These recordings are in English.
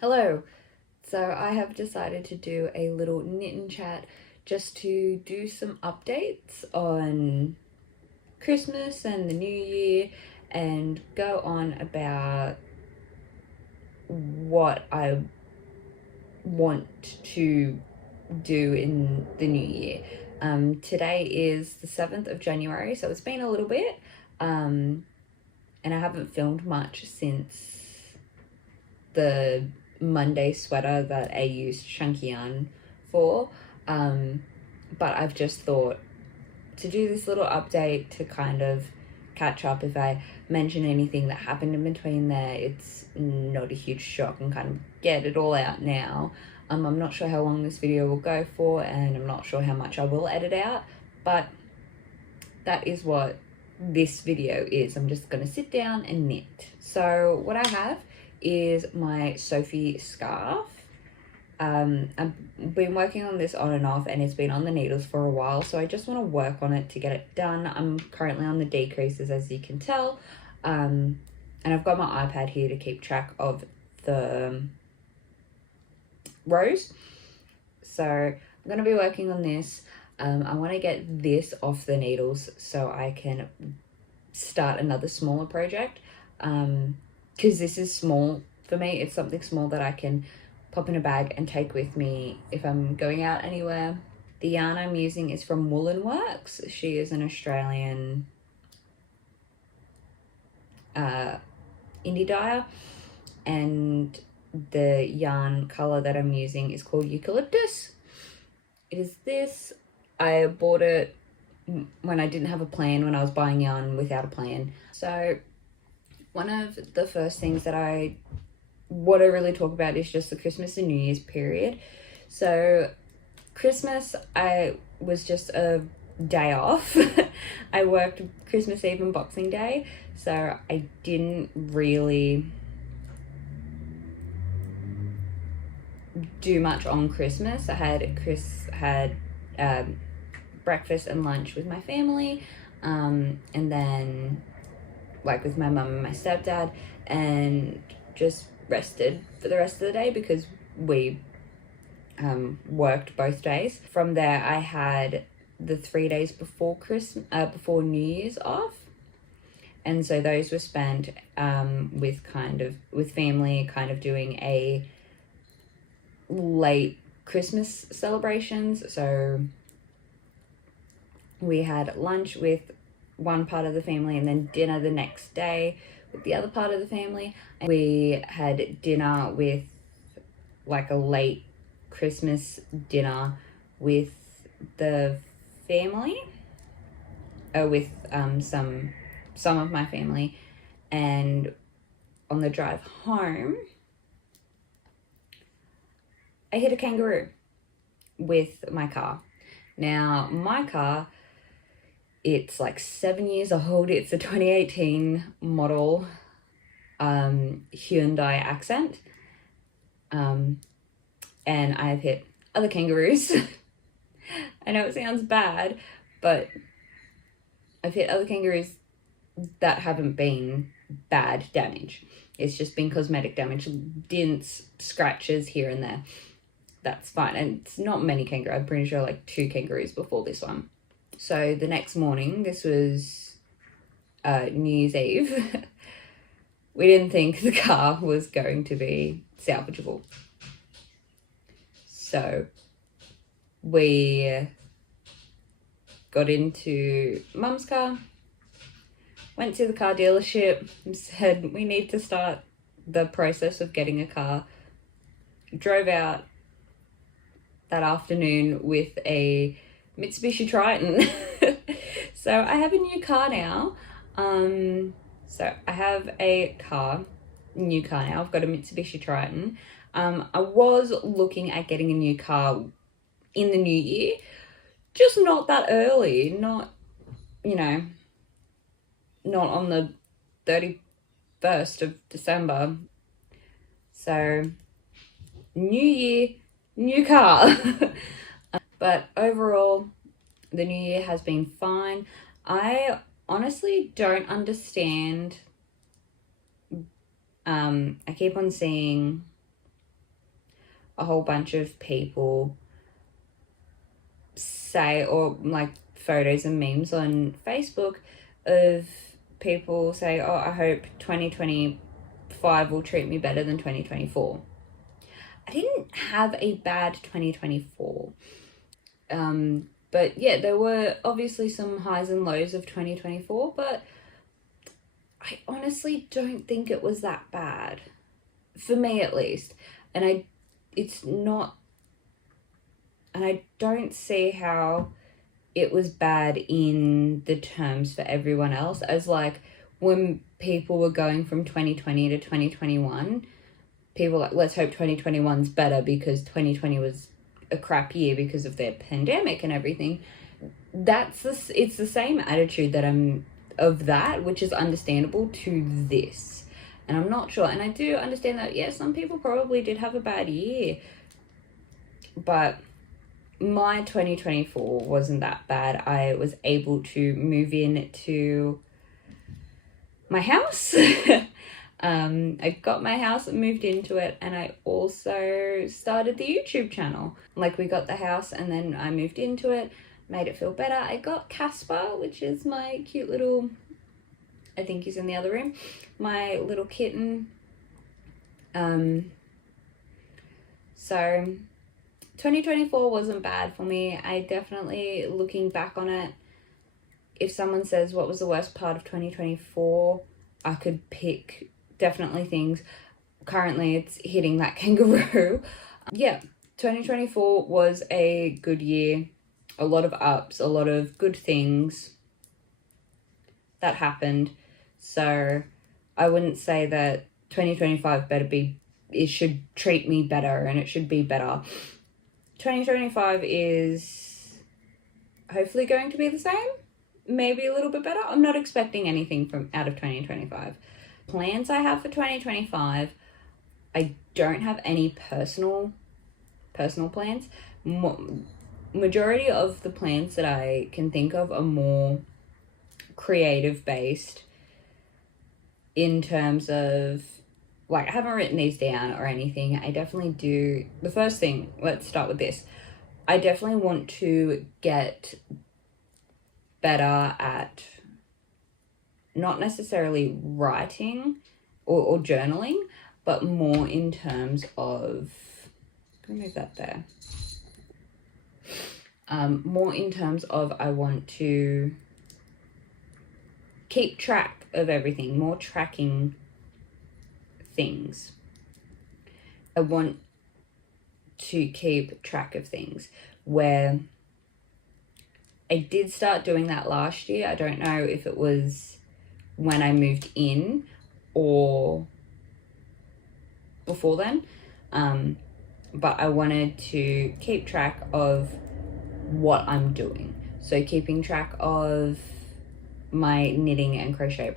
Hello. So I have decided to do a little knit and chat just to do some updates on Christmas and the New Year and go on about what I want to do in the new year. Today is the 7th of January, so it's been a little bit, and I haven't filmed much since the Monday sweater that I used chunky yarn for, but I've just thought to do this little update to kind of catch up. If I mention anything that happened in between there, it's not a huge shock, and kind of get it all out now. I'm not sure how long this video will go for, and I'm not sure how much I will edit out, but that is what this video is. I'm just going to sit down and knit. So what I have is my Sophie scarf. I've been working on this on and off, and it's been on the needles for a while, so I just want to work on it to get it done. I'm currently on the decreases, as you can tell, and I've got my iPad here to keep track of the rows. So I'm going to be working on this. I want to get this off the needles so I can start another smaller project, because this is small for me. It's something small that I can pop in a bag and take with me if I'm going out anywhere. The yarn I'm using is from Woolen Works. She is an Australian indie dyer, and the yarn color that I'm using is called Eucalyptus. It is this. I bought it when I didn't have a plan, when I was buying yarn without a plan. So one of the first things that I want to really talk about is just the Christmas and New Year's period. So Christmas, I was just a day off. I worked Christmas Eve and Boxing Day, so I didn't really do much on Christmas. I had breakfast and lunch with my family, and then like with my mum and my stepdad, and just rested for the rest of the day because we worked both days. From there, I had the 3 days before before New Year's off, and so those were spent with family, kind of doing a late Christmas celebrations. So we had lunch with one part of the family and then dinner the next day with the other part of the family. And we had dinner with like a late Christmas dinner with the family, with some of my family. And on the drive home, I hit a kangaroo with my car. Now, my car, it's like 7 years old. It's a 2018 model Hyundai Accent. And I've hit other kangaroos. I know it sounds bad, but I've hit other kangaroos that haven't been bad damage. It's just been cosmetic damage, dents, scratches here and there. That's fine. And it's not many kangaroos. I'm pretty sure like 2 kangaroos before this one. So the next morning, this was New Year's Eve, we didn't think the car was going to be salvageable. So we got into Mum's car, went to the car dealership, said we need to start the process of getting a car. Drove out that afternoon with a Mitsubishi Triton. So I have a new car now. So I have a new car now. I've got a Mitsubishi Triton. I was looking at getting a new car in the new year, just not that early, not on the 31st of December. So new year, new car. But overall, the new year has been fine. I honestly don't understand. I keep on seeing a whole bunch of people say, or like photos and memes on Facebook of people say, oh, I hope 2025 will treat me better than 2024. I didn't have a bad 2024. But yeah, there were obviously some highs and lows of 2024, but I honestly don't think it was that bad. For me at least. And it's not, and I don't see how it was bad in the terms for everyone else, as like when people were going from 2020 to 2021, people like, let's hope 2021's better because 2020 was a crap year because of their pandemic and everything. It's the same attitude that I'm of that, which is understandable, to this. And I'm not sure, and I do understand that, yeah, some people probably did have a bad year, but my 2024 wasn't that bad. I was able to move into my house. I got my house and moved into it, and I also started the YouTube channel. Like, we got the house and then I moved into it, made it feel better. I got Casper, which is my cute little, I think he's in the other room, my little kitten. So 2024 wasn't bad for me. I definitely, looking back on it, if someone says what was the worst part of 2024, I could pick definitely things. Currently it's hitting that kangaroo. Yeah, 2024 was a good year. A lot of ups, a lot of good things that happened. So I wouldn't say that 2025 it should treat me better and it should be better. 2025 is hopefully going to be the same, maybe a little bit better. I'm not expecting anything out of 2025. Plans I have for 2025, I don't have any personal plans. Majority of the plans that I can think of are more creative based, in terms of, like, I haven't written these down or anything. I definitely do. The first thing, let's start with this. I definitely want to get better at not necessarily writing or journaling, but more in terms of, remove that there. More in terms of, I want to keep track of everything, more tracking things. I want to keep track of things, where I did start doing that last year. I don't know if it was when I moved in or before then, but I wanted to keep track of what I'm doing. So keeping track of my knitting and crochet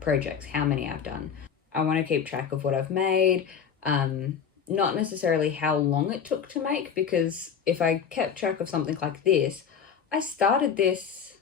projects, how many I've done. I want to keep track of what I've made, not necessarily how long it took to make, because if I kept track of something like this, I started this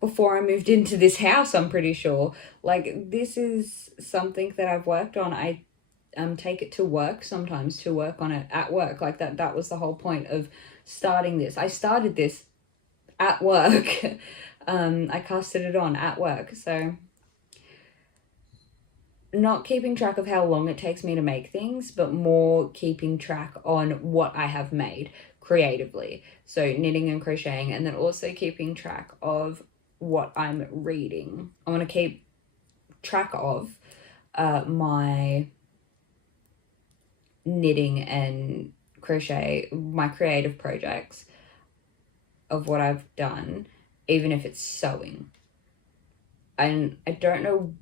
before I moved into this house, I'm pretty sure. Like, this is something that I've worked on. I take it to work sometimes, to work on it at work. Like, that was the whole point of starting this. I started this at work. I casted it on at work. So not keeping track of how long it takes me to make things, but more keeping track on what I have made creatively. So knitting and crocheting, and then also keeping track of what I'm reading. I want to keep track of my knitting and crochet, my creative projects, of what I've done, even if it's sewing. And I don't know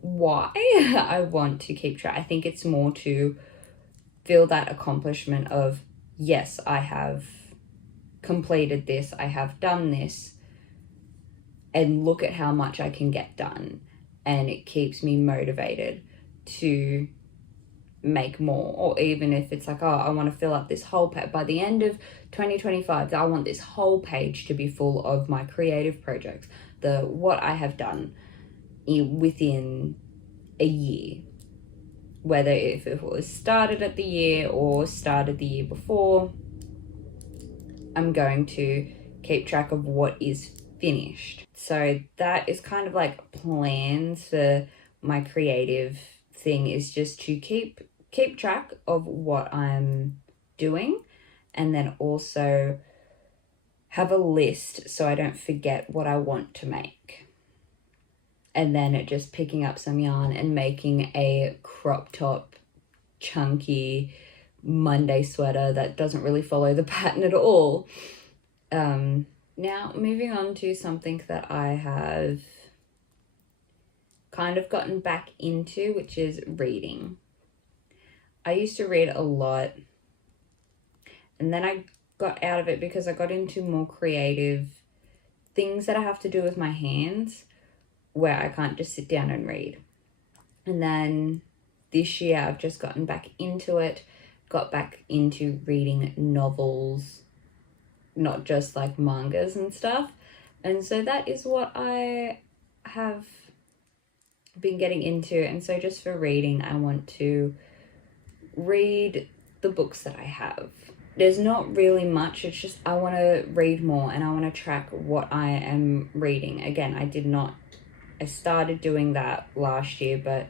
why I want to keep track. I think it's more to feel that accomplishment of, yes, I have completed this, I have done this, and look at how much I can get done. And it keeps me motivated to make more. Or even if it's like, oh, I want to fill up this whole page by the end of 2025, I want this whole page to be full of my creative projects, what I have done within a year. whether if it was started at the year or started the year before. I'm going to keep track of what is finished. So that is kind of like plans for my creative thing, is just to keep track of what I'm doing, and then also have a list so I don't forget what I want to make. And then just picking up some yarn and making a crop top, chunky Monday sweater that doesn't really follow the pattern at all. Now moving on to something that I have kind of gotten back into, which is reading. I used to read a lot, and then I got out of it because I got into more creative things that I have to do with my hands, where I can't just sit down and read. And then this year I've just gotten back into it, got back into reading novels, not just like mangas and stuff. And so that is what I have been getting into. And so just for reading, I want to read the books that I have. There's not really much, it's just I want to read more and I want to track what I am reading. Again, I started doing that last year, but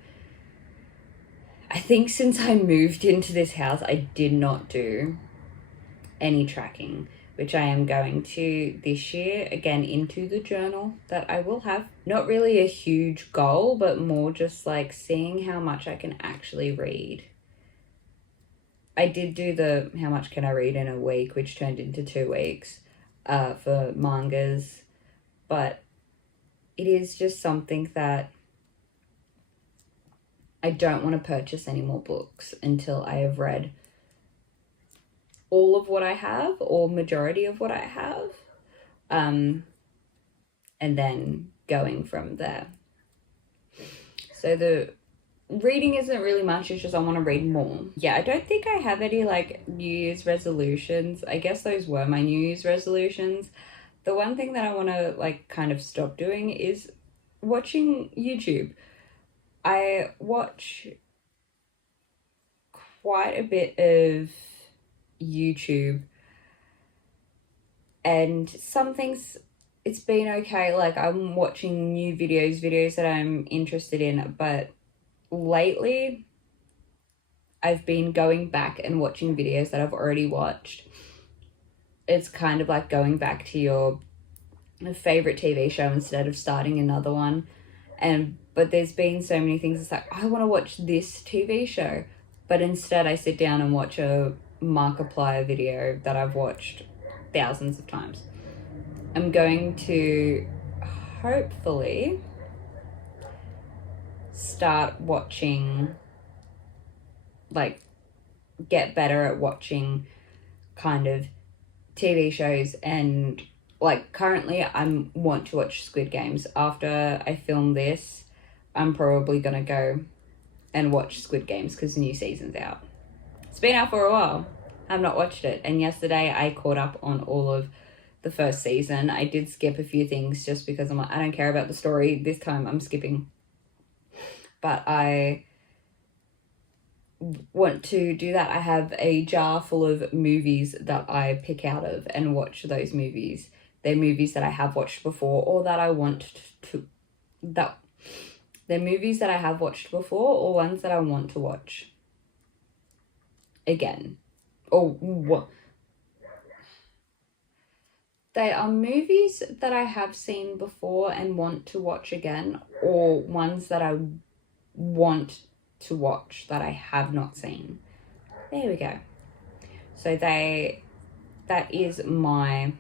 I think since I moved into this house, I did not do any tracking, which I am going to this year, again, into the journal that I will have. Not really a huge goal, but more just like seeing how much I can actually read. I did do the how much can I read in a week, which turned into 2 weeks for mangas, but it is just something that I don't want to purchase any more books until I have read all of what I have, or majority of what I have, and then going from there. So the reading isn't really much, it's just I want to read more. Yeah, I don't think I have any like New Year's resolutions. I guess those were my New Year's resolutions. The one thing that I want to like kind of stop doing is watching YouTube. I watch quite a bit of YouTube, and some things it's been okay, like I'm watching new videos that I'm interested in, but lately I've been going back and watching videos that I've already watched. It's kind of like going back to your favorite TV show instead of starting another one. But there's been so many things, it's like I want to watch this TV show, but instead I sit down and watch a Markiplier video that I've watched thousands of times. I'm going to hopefully start watching, like get better at watching kind of TV shows, and like currently I want to watch Squid Games. After I film this, I'm probably gonna go and watch Squid Games because the new season's out. It's been out for a while. I've not watched it, and yesterday I caught up on all of the first season. I did skip a few things just because I'm like, I don't care about the story this time, I'm skipping. But I want to do that. I have a jar full of movies that I pick out of and watch those movies. They're movies that I have watched before, or that I want to, that they're movies that I have watched before, or ones that I want to watch again. Or what? They are movies that I have seen before and want to watch again, or ones that I want to watch that I have not seen. There we go. So that is my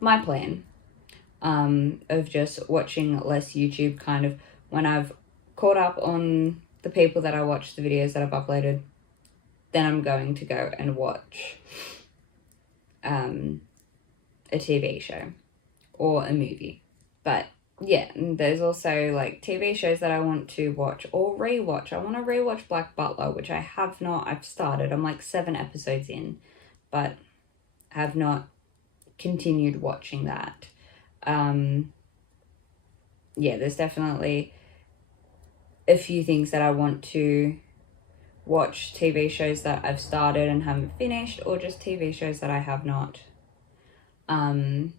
plan of just watching less YouTube. Kind of when I've caught up on the people that I watch, the videos that I've uploaded, then I'm going to go and watch a TV show or a movie. But yeah, there's also like TV shows that I want to watch or rewatch. I want to rewatch Black Butler, which I have not. I've started. I'm like 7 episodes in, but have not continued watching that. Yeah, there's definitely a few things that I want to watch, TV shows that I've started and haven't finished, or just TV shows that I have not, that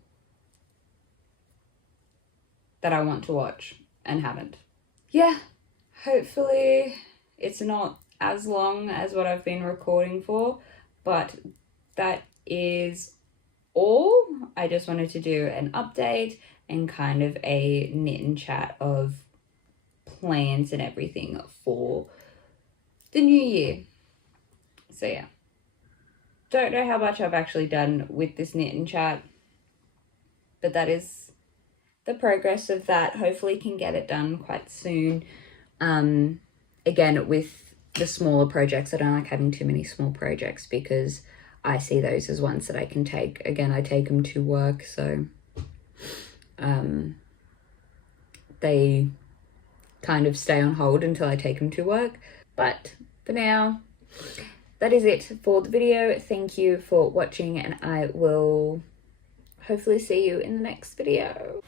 I want to watch and haven't. Yeah, hopefully it's not as long as what I've been recording for, but that is all. I just wanted to do an update and kind of a knit and chat of plans and everything for the new year. So yeah, don't know how much I've actually done with this knit and chat, but that is the progress of that. Hopefully can get it done quite soon. Again, with the smaller projects, I don't like having too many small projects because I see those as ones that I can take. Again, I take them to work, so they kind of stay on hold until I take them to work. But for now, that is it for the video. Thank you for watching, and I will hopefully see you in the next video.